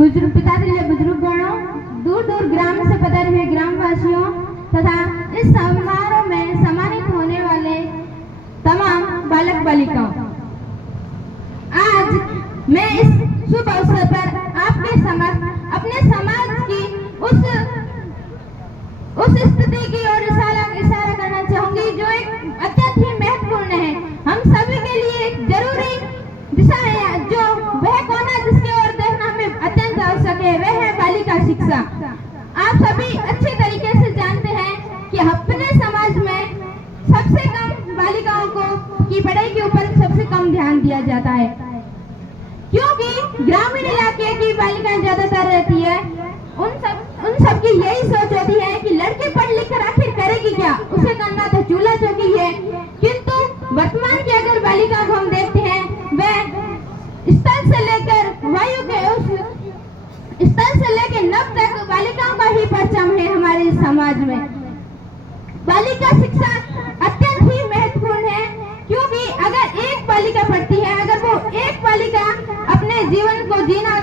पिताश्री बुजुर्गगणों, दूर दूर ग्राम से पधारे हुए ग्रामवासियों तथा इस समारोह में सम्मानित होने वाले तमाम बालक बालिकाओं, आज मैं इस शुभ अवसर पर आपके समक्ष अपने समाज की उस स्थिति की ओर इशारा करना चाहूंगी जो एक अत्यंत ही महत्वपूर्ण है। हम सभी के लिए एक जरूरी दिशा है, जो वह कोना जिसकी ओर देखना हमें अत्यंत आवश्यक है, वह है बालिका शिक्षा। आप सभी अच्छी तरीके से जानते हैं कि अपने समाज में सबसे कम बालिकाओं को की पढ़ाई के ऊपर सबसे कम ध्यान दिया जाता है, क्योंकि ग्रामीण इलाके की बालिकाएं ज्यादातर रहती है। उन सब की यही सोच होती है कि लड़के पढ़ लिख कर आखिर करेगी क्या, उसे करना तो चूल्हा चौकी है। किंतु वर्तमान की अगर बालिका को हम देखते हैं, वह स्थल से लेकर वायु के उस स्थल से लेकर नभ तक बालिकाओं का ही परचम है हमारे समाज में। बालिका शिक्षा अत्यंत ही महत्वपूर्ण है, क्योंकि अगर एक बालिका पढ़ती है, अगर वो एक बालिका अपने जीवन को जीना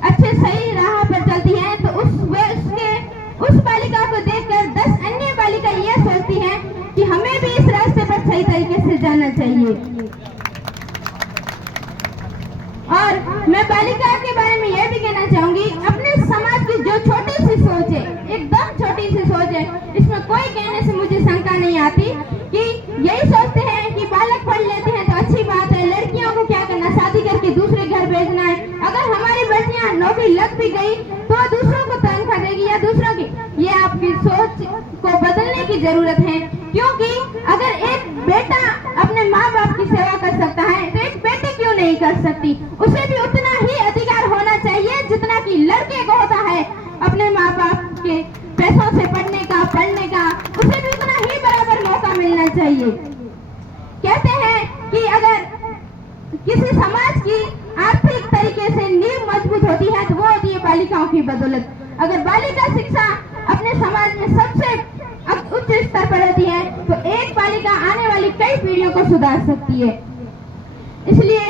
अच्छे सही राह पर चलती है, तो उस बालिका को देखकर 10 अन्य बालिका यह सोचती हैं कि हमें भी इस रास्ते पर सही तरीके से जाना चाहिए। और मैं बालिका के बारे में यह भी कहना चाहूंगी, अपने समाज की जो छोटी सी सोच है, एकदम छोटी सी सोच है, इसमें कोई कहने से मुझे शंका नहीं आती कि यही सोचते हैं कि बालक पढ़ लेते हैं तो अच्छी बात है, लड़कियों को क्या करना, शादी करके दूसरे घर भेजना है। अगर हमारी बेटियां नौकरी लग भी गई तो दूसरों को तनख्वाह देगी या दूसरों की, ये आपकी सोच को बदलने की जरूरत है। क्योंकि अगर एक बेटा अपने माँ बाप की सेवा कर सकता है, तो एक बेटी क्यों नहीं कर सकती। उसे भी उतना ही अधिकार होना चाहिए जितना कि लड़के को होता है अपने माँ बाप के पैसों से पढ़ने का, उसे भी उतना ही बराबर मौका मिलना चाहिए। कहते हैं कि अगर किसी समाज की आर्थिक तरीके से नींव मजबूत होती है तो वो होती है बालिकाओं की बदौलत। अगर बालिका शिक्षा अपने समाज में सबसे उच्च स्तर पर होती है तो एक बालिका आने वाली कई पीढ़ियों को सुधार सकती है। इसलिए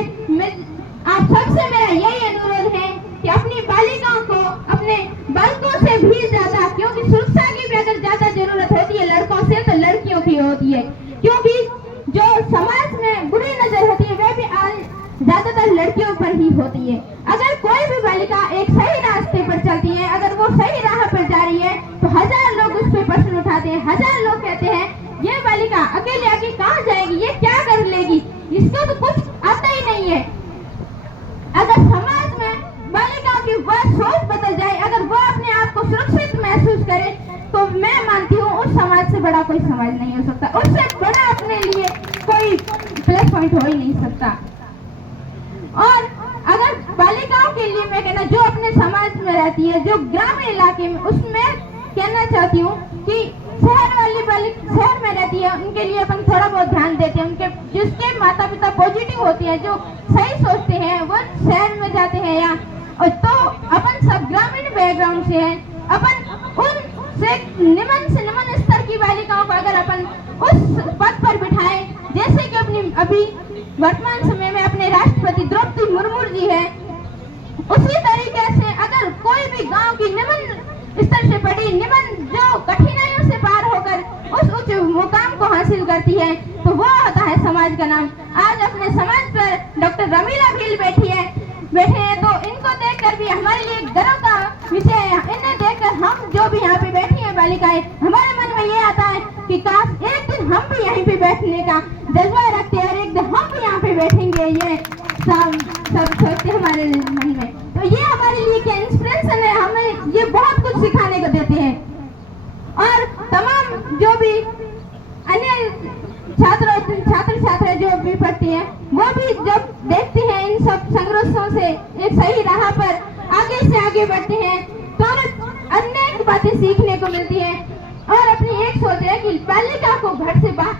आप सबसे मेरा यही अनुरोध है कि अपनी बालिकाओं को अपने बालकों से भी ज्यादा, क्योंकि सुरक्षा की भी अगर ज्यादा जरूरत होती है लड़कों से तो लड़कियों की होती है, क्योंकि जो समाज में बुरी नजर होती है वह भी ज्यादातर लड़कियों पर ही होती है। अगर कोई भी बालिका एक सही रास्ते पर चलती है, अगर वो सही राह पर जा रही है, तो 1000 लोग उस पर प्रश्न उठाते हैं, 1000 लोग कहते हैं ये बालिका अकेले आके कहाँ जाएगी, ये क्या कर लेगी, इसको तो कुछ आता ही नहीं है। अगर समाज में बालिकाओं की वह सोच बदल जाए, अगर वो अपने आप को सुरक्षित महसूस करे, तो मैं मानती हूँ उस समाज से बड़ा कोई समाज नहीं हो सकता, उससे बड़ा अपने लिए कोई प्लस पॉइंट हो ही नहीं सकता। और अगर बालिकाओं के लिए मैं कहना, जो अपने समाज में रहती है, जो ग्रामीण इलाके में, उसमें कहना चाहती हूँ कि शहर वाली बालिका शहर में रहती है, उनके लिए अपन थोड़ा बहुत ध्यान देते हैं, उनके जिसके माता पिता पॉजिटिव होते हैं, जो सही सोचते हैं, वो शहर में जाते हैं। या तो अपन सब ग्रामीण बैकग्राउंड से हैं, अपन उनसे निम्न स्तर की बालिकाओं को अगर अपन उस पद पर बिठाएं, जैसे कि अपनी अभी वर्तमान समय में अपने राष्ट्रपति द्रौपदी मुर्मू जी है, उसी तरीके से अगर कोई भी गांव की निम्न स्तर से पढ़ी, निम्न जो कठिनाइयों से पार होकर उस उच्च मुकाम को हासिल करती है, तो वो होता है समाज का नाम। आज अपने समाज पर डॉक्टर रमीला भील बैठे हैं, तो इनको देखकर भी हमारे लिए गर्व का विषय है। इन्हें देखकर हम जो भी यहाँ पे बैठी हैं बालिकाएं, हमारे मन में ये आता है कि काश एक दिन हम भी यहीं पे बैठने का जज्बा रखते हैं और एक दिन हम भी यहाँ पे बैठेंगे, ये सब सोचते हमारे मन में। तो ये हमारे लिए क्या इंस्पिरेशन है, हमें ये बहुत कुछ सिखाने को देते हैं। और तमाम जो भी अन्य छात्र जो भी पढ़ती हैं, वो भी जब देखते हैं इन सब संघर्षों से एक सही राह पर आगे से आगे बढ़ते हैं, तो अनेक बातें सीखने को मिलती हैं। और अपनी एक सोच है कि बालिका को घर से बाहर